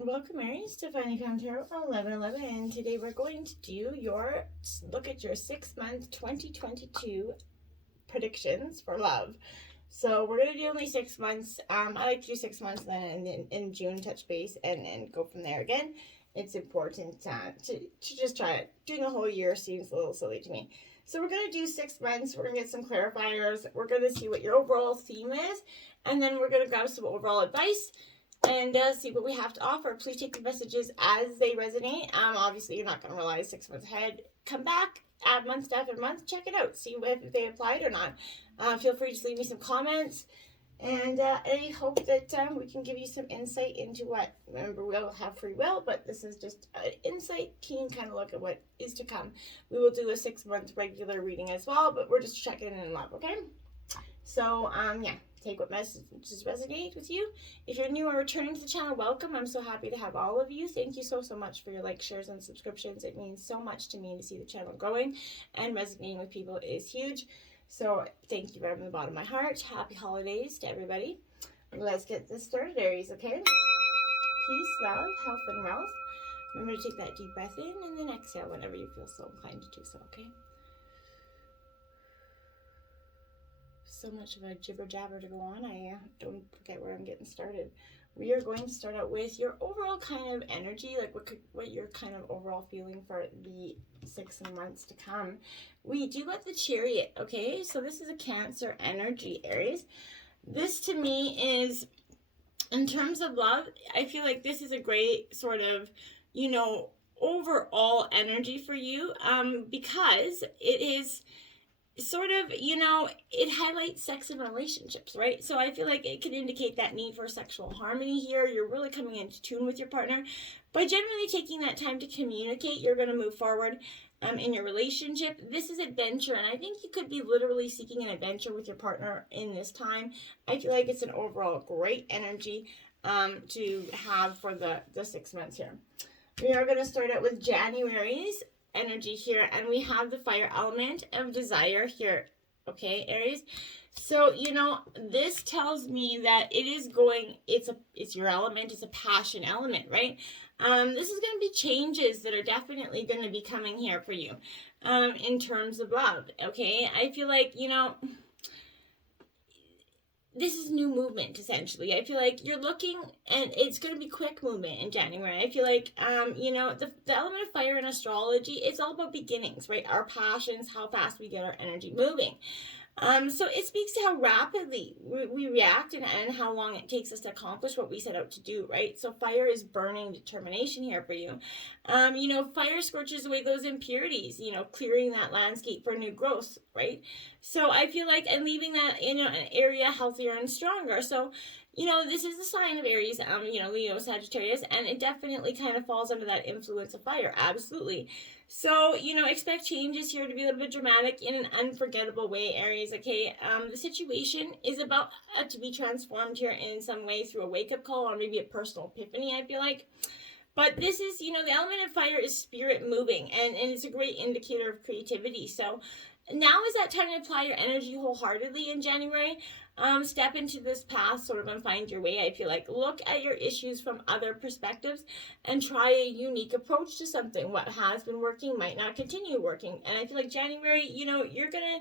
Welcome, Aries, to Finding Found Tarot 1111, and today we're going to do your look at your 6-month 2022 predictions for love. So we're going to do only 6 months. I like to do 6 months, then in June touch base and go from there again. It's important to just try it. Doing a whole year seems a little silly to me. So we're going to do 6 months. We're going to get some clarifiers. We're going to see what your overall theme is, and then we're going to grab some overall advice and see what we have to offer. Please take the messages as they resonate. Obviously, you're not going to rely 6 months ahead. Come back, add month after month, check it out, see if they applied or not. Feel free to leave me some comments, and I hope that we can give you some insight into what. Remember, we all have free will, but this is just an insight, keen kind of look at what is to come. We will do a 6-month regular reading as well, but we're just checking in love, okay? So, yeah. Take what messages resonate with you. If you're new or returning to the channel, welcome. I'm so happy to have all of you. Thank you so much for your likes, shares, and subscriptions. It means so much to me to see the channel growing, and resonating with people is huge. So thank you from the bottom of my heart. Happy holidays to everybody. Let's get this started, Aries, okay? Peace, love, health, and wealth. Remember to take that deep breath in and then exhale whenever you feel so inclined to do so, okay? So much of a jibber jabber to go on. I don't forget where I'm getting started. We are going to start out with your overall kind of energy, like what you're kind of overall feeling for the 6 months to come. We do got the Chariot, okay? So this is a Cancer energy, Aries. This to me is, in terms of love, I feel like this is a great sort of, overall energy for you, because it is sort of, it highlights sex and relationships, right? So I feel like it can indicate that need for sexual harmony here. You're really coming into tune with your partner. By generally taking that time to communicate, you're going to move forward in your relationship. This is adventure, and I think you could be literally seeking an adventure with your partner in this time. I feel like it's an overall great energy to have for the 6 months here. We are going to start out with January's energy here, and we have the fire element of desire here, okay, Aries? So this tells me that it is going, it's your element, it's a passion element, right? This is going to be changes that are definitely going to be coming here for you in terms of love, okay? I feel like this is new movement, essentially. I feel like you're looking, and it's going to be quick movement in January. I feel like, the element of fire in astrology, it's all about beginnings, right? Our passions, how fast we get our energy moving. So it speaks to how rapidly we react and how long it takes us to accomplish what we set out to do, right? So fire is burning determination here for you. Fire scorches away those impurities, clearing that landscape for new growth, right? So I feel like, and leaving that, an area healthier and stronger. So, this is the sign of Aries, Leo, Sagittarius, and it definitely kind of falls under that influence of fire, absolutely. So, expect changes here to be a little bit dramatic in an unforgettable way, Aries, okay? The situation is about to be transformed here in some way through a wake-up call or maybe a personal epiphany, I feel like. But this is, the element of fire is spirit moving, and it's a great indicator of creativity. So now is that time to apply your energy wholeheartedly in January. Step into this path sort of and find your way. I feel like look at your issues from other perspectives and try a unique approach to something. What has been working might not continue working, and I feel like January, you're gonna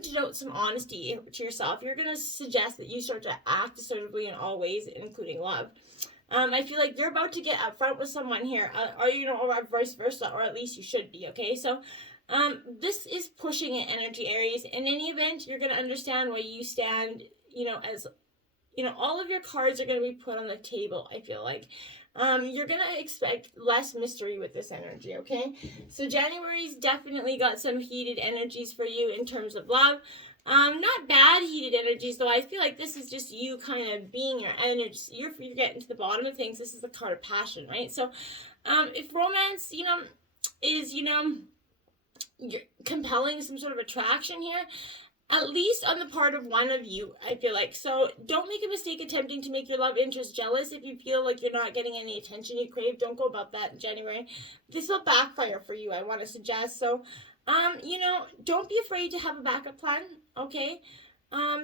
denote some honesty to yourself. You're gonna suggest that you start to act assertively in all ways, including love. I feel like you're about to get upfront with someone here, or vice versa, or at least you should be, okay? So this is pushing an energy, Aries. In any event, you're going to understand where you stand, as, all of your cards are going to be put on the table, I feel like. You're going to expect less mystery with this energy, okay? So January's definitely got some heated energies for you in terms of love. Not bad heated energies, though. I feel like this is just you kind of being your energy. You're getting to the bottom of things. This is the card of passion, right? So, if romance, is, you're compelling some sort of attraction here, at least on the part of one of you, I feel like. So don't make a mistake attempting to make your love interest jealous. If you feel like you're not getting any attention you crave, don't go about that in January. This will backfire for you, I want to suggest. So, don't be afraid to have a backup plan, okay?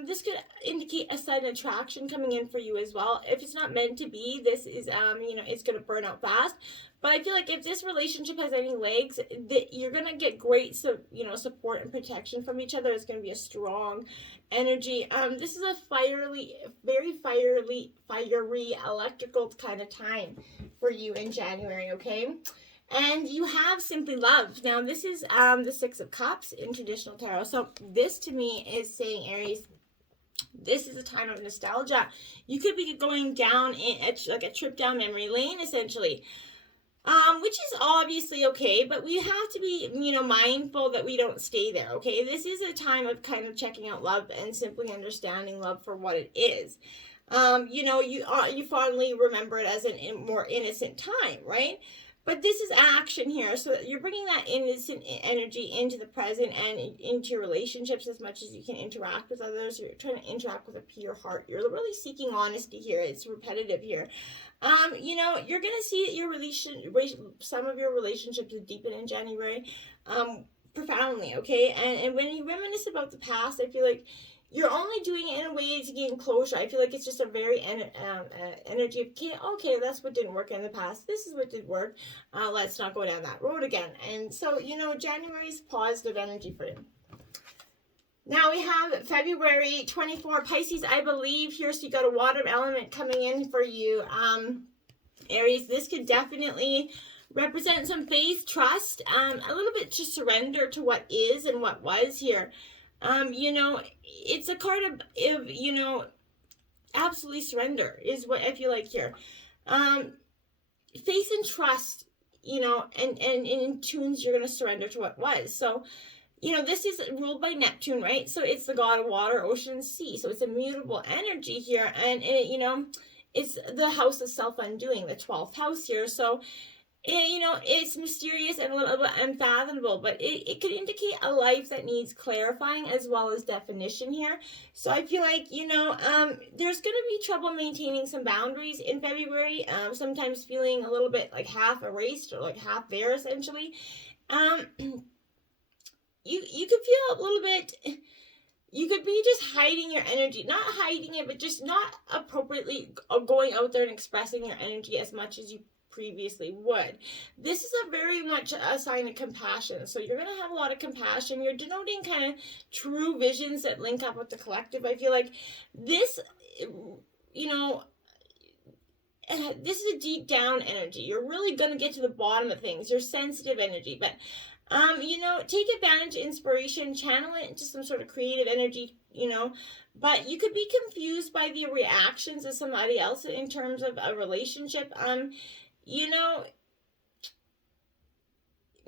this could indicate a sudden attraction coming in for you as well. If it's not meant to be, this is, it's going to burn out fast. But I feel like if this relationship has any legs, that you're going to get great, support and protection from each other. It's going to be a strong energy. This is a very fiery, electrical kind of time for you in January, okay? And you have Simply Love. Now, this is the Six of Cups in traditional tarot. So this, to me, is saying, Aries, this is a time of nostalgia. You could be going down like a trip down memory lane, essentially. Which is obviously okay, but we have to be, mindful that we don't stay there, okay? This is a time of kind of checking out love and simply understanding love for what it is. You fondly remember it as a more innocent time, right? But this is action here, so you're bringing that innocent energy into the present and into your relationships as much as you can interact with others. You're trying to interact with a pure heart. You're really seeking honesty here. It's repetitive here. You're going to see that some of your relationships deepen in January, profoundly, okay? And when you reminisce about the past, I feel like you're only doing it in a way to gain closure. I feel like it's just a very energy of, okay, that's what didn't work in the past. This is what did work. Let's not go down that road again. And so, January's positive energy for you. Now we have February 24, Pisces, I believe here. So you got a water element coming in for you. Aries, this could definitely represent some faith, trust, a little bit to surrender to what is and what was here. It's a card of absolutely surrender is what I feel like here. Faith and trust, and in tunes, you're going to surrender to what was. So, this is ruled by Neptune, right? So it's the god of water, ocean, and sea. So it's a mutable energy here. And it's the house of self-undoing, the 12th house here. So, it's mysterious and a little bit unfathomable, but it could indicate a life that needs clarifying as well as definition here. So I feel like, there's going to be trouble maintaining some boundaries in February, sometimes feeling a little bit like half erased or like half there, essentially. You could feel a little bit, you could be just hiding your energy, not hiding it, but just not appropriately going out there and expressing your energy as much as you previously would. This is a very much a sign of compassion. So you're going to have a lot of compassion. You're denoting kind of true visions that link up with the collective. I feel like this, this is a deep down energy. You're really going to get to the bottom of things. You're sensitive energy, but take advantage of inspiration, channel it into some sort of creative energy, but you could be confused by the reactions of somebody else in terms of a relationship.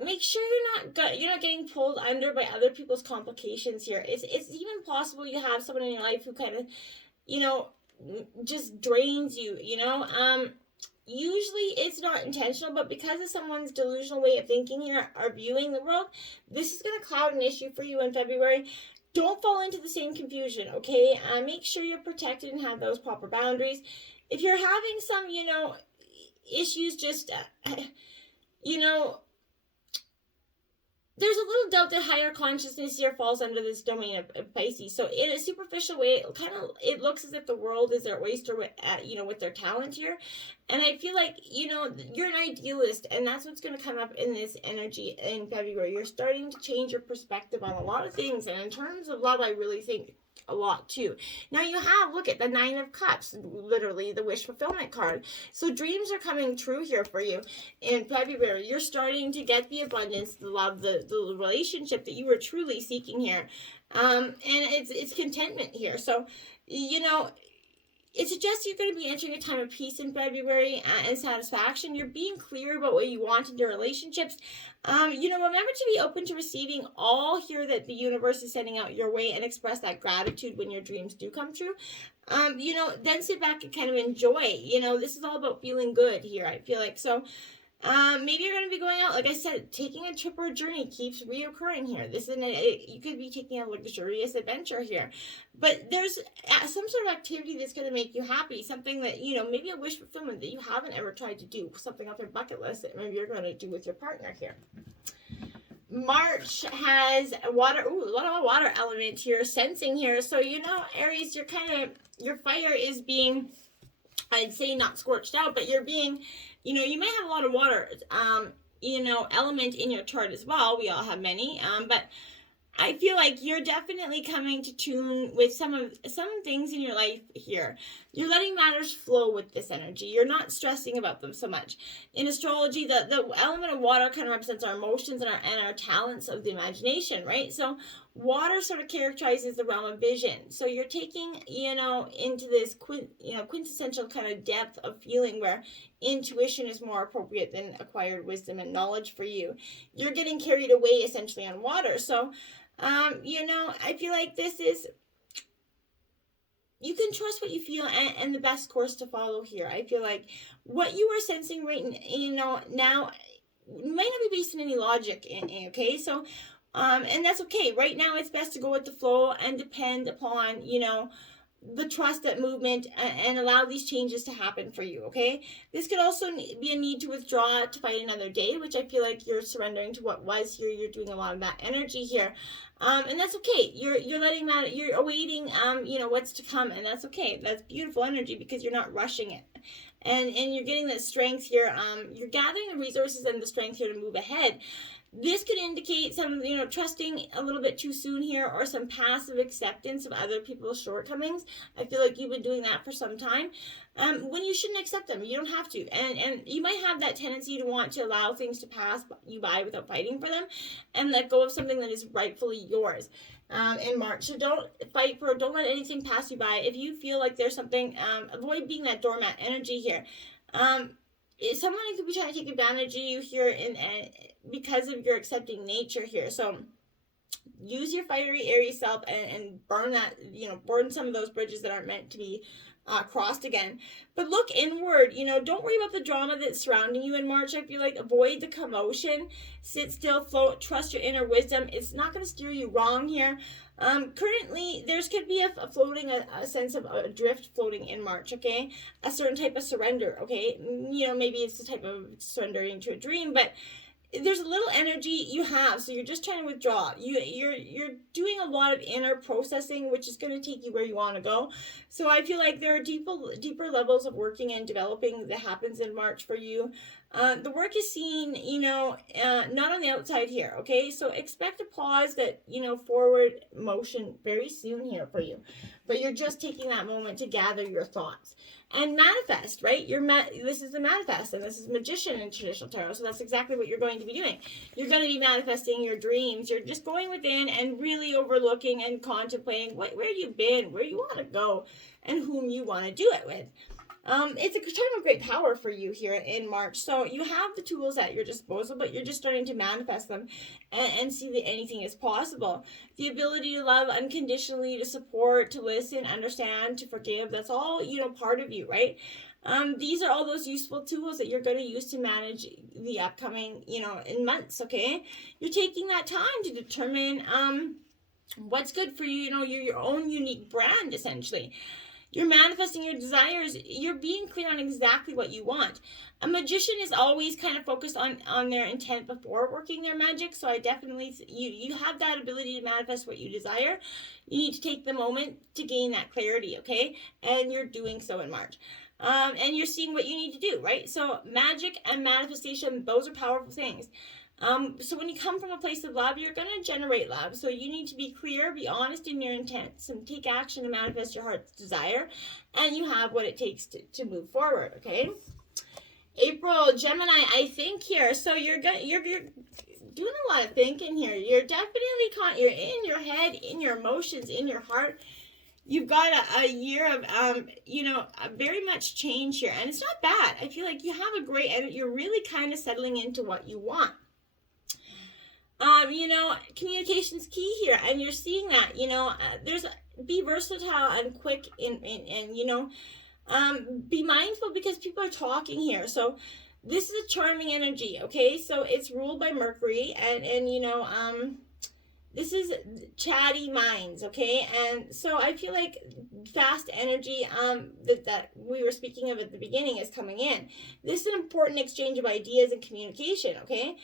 Make sure you're not getting pulled under by other people's complications here. It's even possible you have someone in your life who kind of, just drains you, Usually it's not intentional, but because of someone's delusional way of thinking here or viewing the world, this is going to cloud an issue for you in February. Don't fall into the same confusion, okay? Make sure you're protected and have those proper boundaries. If you're having some, issues, just, there's a little doubt that higher consciousness here falls under this domain of Pisces. So in a superficial way, it looks as if the world is their oyster with their talent here. And I feel like, you're an idealist, and that's what's going to come up in this energy in February. You're starting to change your perspective on a lot of things. And in terms of love, I really think a lot too. Now you have, look at the 9 of Cups, literally the wish fulfillment card. So dreams are coming true here for you in February. You're starting to get the abundance, the love, the relationship that you were truly seeking here. And it's contentment here. So, it suggests you're going to be entering a time of peace in February and satisfaction. You're being clear about what you want in your relationships. Remember to be open to receiving all here that the universe is sending out your way and express that gratitude when your dreams do come true. Then sit back and kind of enjoy. This is all about feeling good here, I feel like. So, maybe you're going to be going out, like I said, taking a trip or a journey keeps reoccurring here. You could be taking a luxurious adventure here. But there's some sort of activity that's going to make you happy. Something that, maybe a wish fulfillment that you haven't ever tried to do. Something off your bucket list that maybe you're going to do with your partner here. March has water, a lot of water element here, sensing here. So, Aries, your fire is being, I'd say not scorched out, but you're being, you may have a lot of water, element in your chart as well. We all have many, but I feel like you're definitely coming to tune with some things in your life here. You're letting matters flow with this energy. You're not stressing about them so much. In astrology, the element of water kind of represents our emotions and our talents of the imagination, right? So water sort of characterizes the realm of vision. So you're taking, into this quintessential kind of depth of feeling where intuition is more appropriate than acquired wisdom and knowledge for you. You're getting carried away essentially on water. So I feel like this is, you can trust what you feel and the best course to follow here. I feel like what you are sensing right now might not be based on any logic, okay? So, and that's okay. Right now, it's best to go with the flow and depend upon, the trust that movement and allow these changes to happen for you, okay? This could also be a need to withdraw to fight another day, which I feel like you're surrendering to what was here. You're doing a lot of that energy here. And that's okay. You're letting that, you're awaiting, what's to come, and that's okay. That's beautiful energy because you're not rushing it. And you're getting that strength here. You're gathering the resources and the strength here to move ahead. This could indicate some, trusting a little bit too soon here, or some passive acceptance of other people's shortcomings. I feel like you've been doing that for some time, when you shouldn't accept them. You don't have to. And you might have that tendency to want to allow things to pass you by without fighting for them and let go of something that is rightfully yours. In March. So don't let anything pass you by. If you feel like there's something, avoid being that doormat energy here. Someone could be trying to take advantage of you here because of your accepting nature here. So use your fiery Aries self and burn that, burn some of those bridges that aren't meant to be crossed again. But look inward, don't worry about the drama that's surrounding you in March. I feel like avoid the commotion, sit still, float, trust your inner wisdom. It's not going to steer you wrong here. Currently, there's could be a floating, a sense of a drift floating in March, okay? A certain type of surrender, okay? Maybe it's the type of surrendering to a dream, but there's a little energy you have, so you're just trying to withdraw. You're doing a lot of inner processing, which is going to take you where you want to go. So I feel like there are deeper levels of working and developing that happens in March for you. The work is seen, not on the outside here, okay? So expect a pause that, forward motion very soon here for you. But you're just taking that moment to gather your thoughts. And manifest, right? This is the manifest, and this is magician in traditional tarot, so that's exactly what you're going to be doing. You're going to be manifesting your dreams. You're just going within and really overlooking and contemplating where you've been, where you want to go, and whom you want to do it with. It's a time of great power for you here in March. So you have the tools at your disposal, but you're just starting to manifest them and see that anything is possible. The ability to love unconditionally, to support, to listen, understand, to forgive, that's all, part of you, right? These are all those useful tools that you're going to use to manage the upcoming, in months, okay? You're taking that time to determine what's good for you, your own unique brand, essentially. You're manifesting your desires. You're being clear on exactly what you want. A magician is always kind of focused on their intent before working their magic. So I definitely, you have that ability to manifest what you desire. You need to take the moment to gain that clarity, okay? And you're doing so in March. And you're seeing what you need to do, right? So magic and manifestation, those are powerful things. So when you come from a place of love, you're going to generate love. So you need to be clear, be honest in your intents, and take action to manifest your heart's desire. And you have what it takes to move forward, okay? April, Gemini, I think here. So you're doing a lot of thinking here. You're definitely you're in your head, in your emotions, in your heart. You've got a year of, very much change here. And it's not bad. I feel like you have a great energy. You're really kind of settling into what you want. Communication's key here, and you're seeing that, be versatile and quick and be mindful because people are talking here. So this is a charming energy, okay? So it's ruled by Mercury, and this is chatty minds, okay? And so I feel like fast energy that we were speaking of at the beginning is coming in. This is an important exchange of ideas and communication, okay?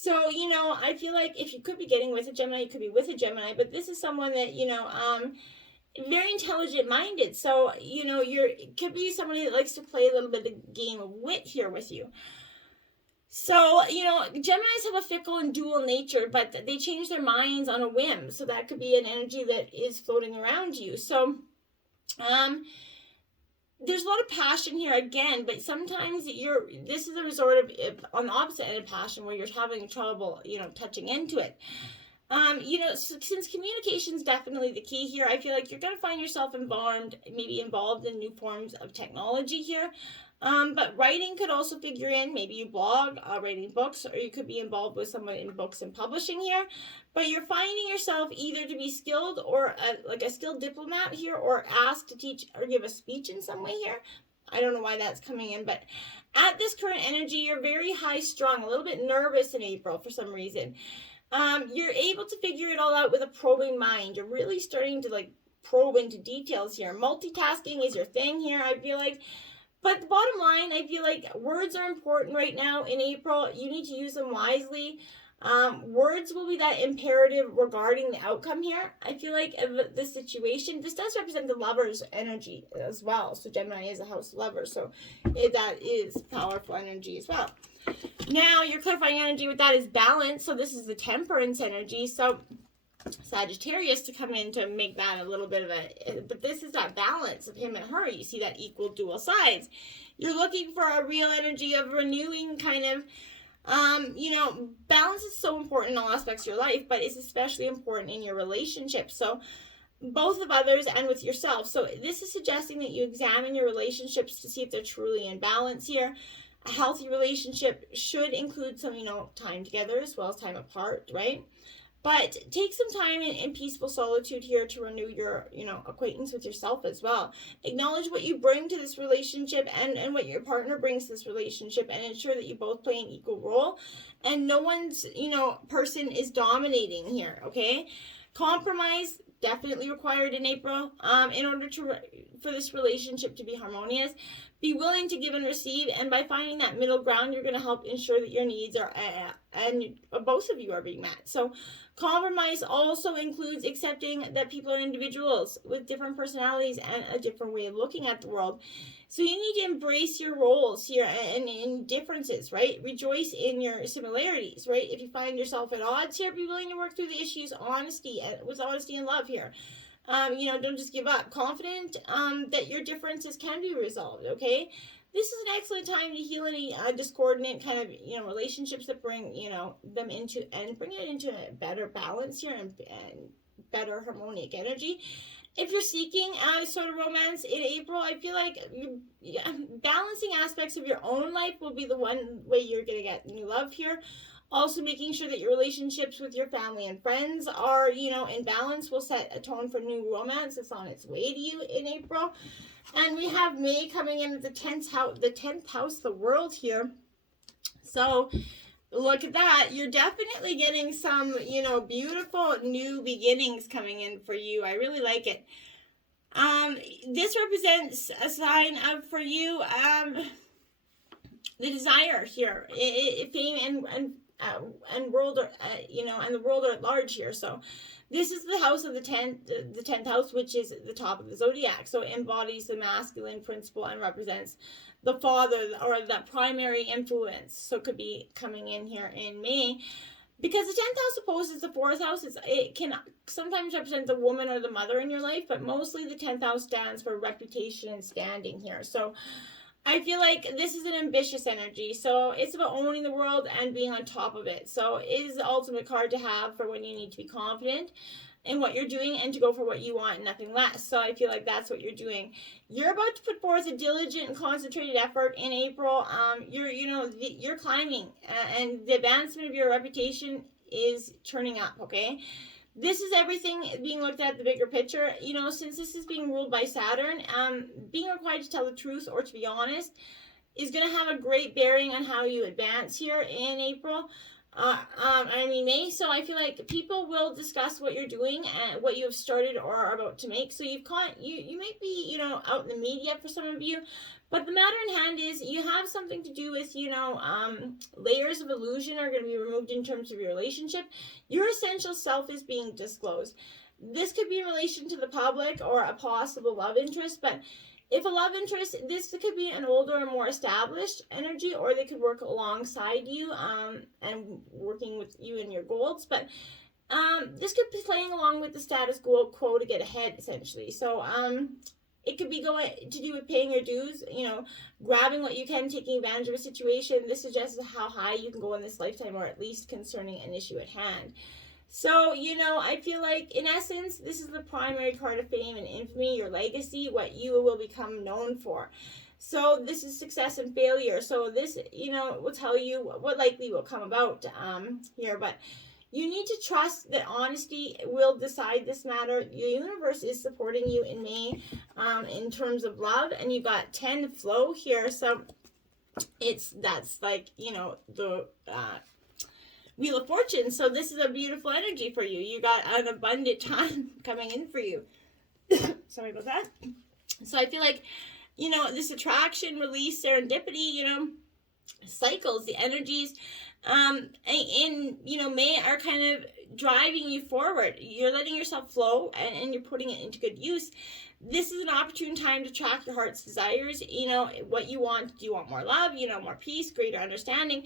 So, I feel like if you could be getting with a Gemini, you could be with a Gemini, but this is someone that, very intelligent minded. So, it could be somebody that likes to play a little bit of game of wit here with you. So, Geminis have a fickle and dual nature, but they change their minds on a whim. So that could be an energy that is floating around you. So, there's a lot of passion here again, but sometimes this is a resort of on the opposite end of passion where you're having trouble, touching into it. Since communication is definitely the key here, I feel like you're going to find yourself maybe involved in new forms of technology here. But writing could also figure in. Maybe you blog, writing books, or you could be involved with someone in books and publishing here. But you're finding yourself either to be skilled or a skilled diplomat here, or asked to teach or give a speech in some way here. I don't know why that's coming in, but at this current energy, you're very high strung, a little bit nervous in April for some reason. You're able to figure it all out with a probing mind. You're really starting to probe into details here. Multitasking is your thing here, I feel like. But the bottom line, I feel like words are important right now in April. You need to use them wisely. Words will be that imperative regarding the outcome here. I feel like of the situation, this does represent the lover's energy as well. So Gemini is a house lover, so that is powerful energy as well. Now, your clarifying energy with that is balance. So this is the temperance energy. So Sagittarius to come in to make that a little bit of but this is that balance of him and her. You see that equal dual sides. You're looking for a real energy of renewing kind of, balance is so important in all aspects of your life, but it's especially important in your relationship. So both of others and with yourself. So this is suggesting that you examine your relationships to see if they're truly in balance here. A healthy relationship should include some, time together as well as time apart, right? But take some time in peaceful solitude here to renew your, acquaintance with yourself as well. Acknowledge what you bring to this relationship and what your partner brings to this relationship, and ensure that you both play an equal role. And no one's, person is dominating here, okay? Compromise definitely required in April in order for this relationship to be harmonious. Be willing to give and receive, and by finding that middle ground, you're going to help ensure that your needs are and both of you are being met. So compromise also includes accepting that people are individuals with different personalities and a different way of looking at the world. So you need to embrace your roles here and in differences, right? Rejoice in your similarities, right? If you find yourself at odds here, be willing to work through the issues with honesty and love here. Don't just give up. Confident that your differences can be resolved, okay? This is an excellent time to heal any discordant kind of, relationships that bring, them into and bring it into a better balance here and better harmonic energy. If you're seeking sort of romance in April, I feel like balancing aspects of your own life will be the one way you're going to get new love here. Also, making sure that your relationships with your family and friends are, in balance will set a tone for new romance that's on its way to you in April. And we have May coming in at the 10th house, the world here. So look at that. You're definitely getting some, beautiful new beginnings coming in for you. I really like it. This represents a sign of, for you, the desire here, fame and world, and the world at large here. So this is the house of the 10th house, which is the top of the zodiac. So it embodies the masculine principle and represents the father or the primary influence. So it could be coming in here in May. Because the 10th house opposes the 4th house, it can sometimes represent the woman or the mother in your life, but mostly the 10th house stands for reputation and standing here. So I feel like this is an ambitious energy. So it's about owning the world and being on top of it. So it is the ultimate card to have for when you need to be confident in what you're doing and to go for what you want and nothing less. So I feel like that's what you're doing. You're about to put forth a diligent and concentrated effort in April. You're climbing, and the advancement of your reputation is turning up, okay? This is everything being looked at the bigger picture. Since this is being ruled by Saturn, being required to tell the truth or to be honest is going to have a great bearing on how you advance here in April. May. So I feel like people will discuss what you're doing and what you have started or are about to make. So you might be, out in the media for some of you, But the matter in hand is you have something to do with, layers of illusion are going to be removed in terms of your relationship. Your essential self is being disclosed. This could be in relation to the public or a possible love interest, but if a love interest, this could be an older or more established energy, or they could work alongside you and working with you in your goals. But this could be playing along with the status quo to get ahead, essentially. So it could be going to do with paying your dues, grabbing what you can, taking advantage of a situation. This suggests how high you can go in this lifetime, or at least concerning an issue at hand. So, I feel like, in essence, this is the primary card of fame and infamy, your legacy, what you will become known for. So this is success and failure. So this, will tell you what likely will come about here. But you need to trust that honesty will decide this matter. The universe is supporting you in May in terms of love. And you got 10 flow here. So that's like, the Wheel of Fortune. So this is a beautiful energy for you. You got an abundant time coming in for you. Sorry about that. So I feel like, this attraction, release, serendipity, cycles, the energies in May are kind of driving you forward. You're letting yourself flow and you're putting it into good use. This is an opportune time to track your heart's desires. What you want. Do you want more love? More peace, greater understanding?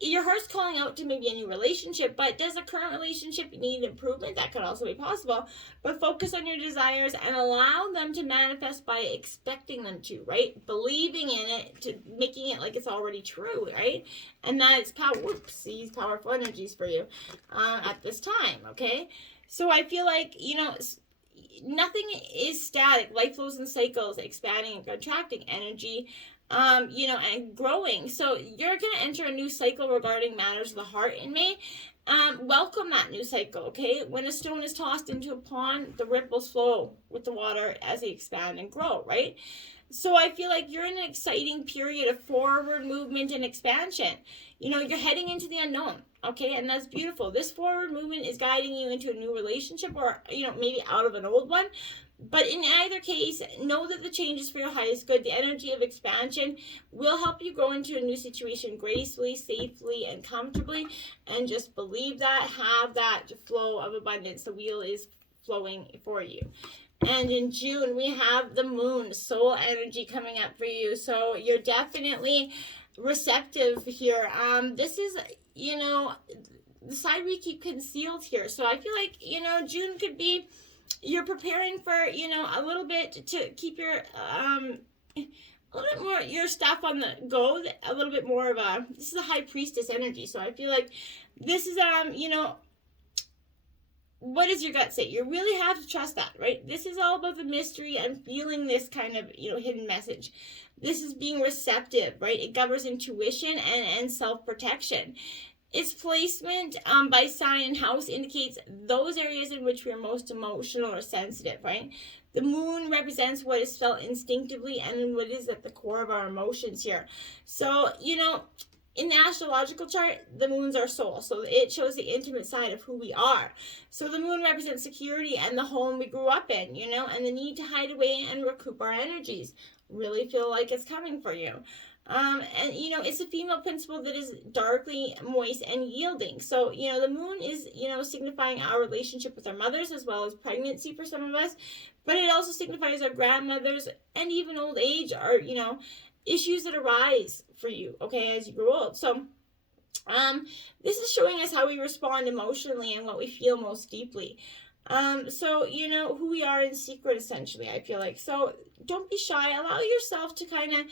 Your heart's calling out to maybe a new relationship, but does a current relationship need improvement? That could also be possible. But focus on your desires and allow them to manifest by expecting them to, right? Believing in it, to making it like it's already true, right? And that is these powerful energies for you at this time, okay? So I feel like, nothing is static. Life flows in cycles, expanding and contracting energy. And growing. So you're going to enter a new cycle regarding matters of the heart in May. Welcome that new cycle, okay? When a stone is tossed into a pond, the ripples flow with the water as they expand and grow, right? So I feel like you're in an exciting period of forward movement and expansion. You're heading into the unknown, okay? And that's beautiful. This forward movement is guiding you into a new relationship or, maybe out of an old one. But in either case, know that the change is for your highest good. The energy of expansion will help you grow into a new situation gracefully, safely, and comfortably. And just believe that, have that flow of abundance. The wheel is flowing for you. And in June, we have the moon, soul energy coming up for you. So you're definitely receptive here. This is, the side we keep concealed here. So I feel like, June could be... You're preparing for, a little bit to keep your, a little bit more, your stuff on the go, a little bit more of this is a high priestess energy. So I feel like this is, what does your gut say? You really have to trust that, right? This is all about the mystery and feeling this kind of, hidden message. This is being receptive, right? It governs intuition and self-protection. Its placement by sign and house indicates those areas in which we are most emotional or sensitive, right? The moon represents what is felt instinctively and what is at the core of our emotions here. So, in the astrological chart, the moon's our soul. So it shows the intimate side of who we are. So the moon represents security and the home we grew up in, and the need to hide away and recoup our energies. Really feel like it's coming for you. And it's a female principle that is darkly moist and yielding. So, the moon is, signifying our relationship with our mothers as well as pregnancy for some of us. But it also signifies our grandmothers and even old age are, issues that arise for you, okay, as you grow old. So, this is showing us how we respond emotionally and what we feel most deeply. So, who we are in secret, essentially, I feel like. So, don't be shy. Allow yourself to kind of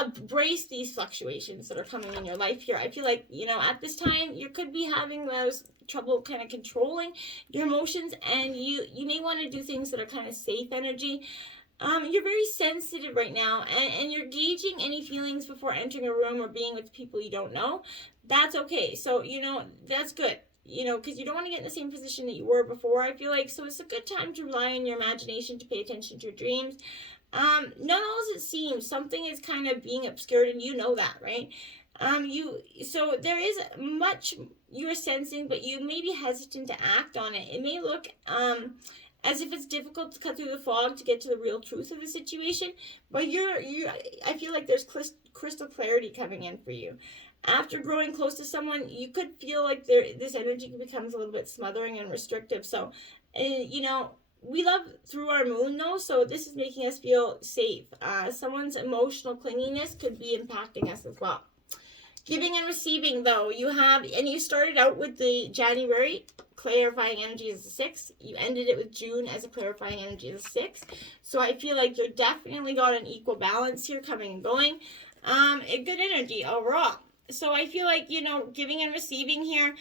embrace these fluctuations that are coming in your life here. I feel like, at this time, you could be having those trouble kind of controlling your emotions, and you may want to do things that are kind of safe energy. You're very sensitive right now, and you're gauging any feelings before entering a room or being with people you don't know. That's okay. So, that's good. Because you don't want to get in the same position that you were before, I feel like. So it's a good time to rely on your imagination, to pay attention to your dreams. Not all as it seems. Something is kind of being obscured, and you know that, right? So there is much you're sensing, but you may be hesitant to act on it. It may look as if it's difficult to cut through the fog to get to the real truth of the situation. But I feel like there's crystal clarity coming in for you. After growing close to someone, you could feel like this energy becomes a little bit smothering and restrictive. So, we love through our moon though, so this is making us feel safe. Someone's emotional clinginess could be impacting us as well. Giving and receiving though, you started out with the January clarifying energy as a 6. You ended it with June as a clarifying energy as a 6. So I feel like you're definitely got an equal balance here coming and going. A good energy overall. So I feel like, giving and receiving here.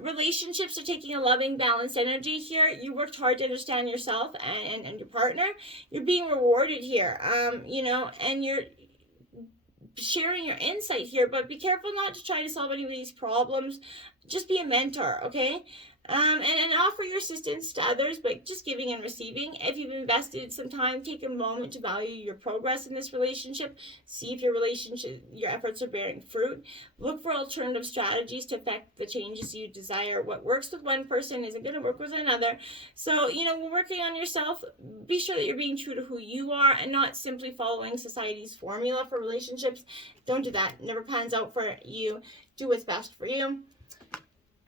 Relationships are taking a loving, balanced energy here. You worked hard to understand yourself and your partner. You're being rewarded here, and you're sharing your insight here, but be careful not to try to solve anybody's problems. Just be a mentor, okay? And offer your assistance to others, but just giving and receiving. If you've invested some time, take a moment to value your progress in this relationship. See if your efforts are bearing fruit. Look for alternative strategies to affect the changes you desire. What works with one person isn't going to work with another. So, when working on yourself, be sure that you're being true to who you are and not simply following society's formula for relationships. Don't do that. It never pans out for you. Do what's best for you.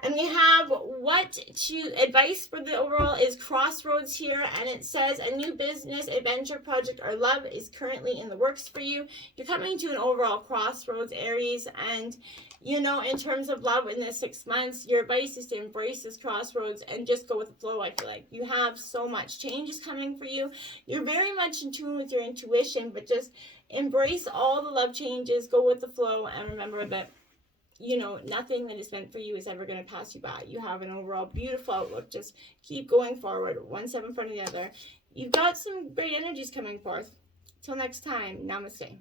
And we have advice for the overall is crossroads here. And it says a new business, adventure, project, or love is currently in the works for you. You're coming to an overall crossroads, Aries. And, in terms of love in the 6 months, your advice is to embrace this crossroads and just go with the flow. I feel like you have so much changes coming for you. You're very much in tune with your intuition, but just embrace all the love changes, go with the flow, and remember that nothing that is meant for you is ever going to pass you by. You have an overall beautiful outlook. Just keep going forward, one step in front of the other. You've got some great energies coming forth. Till next time, namaste.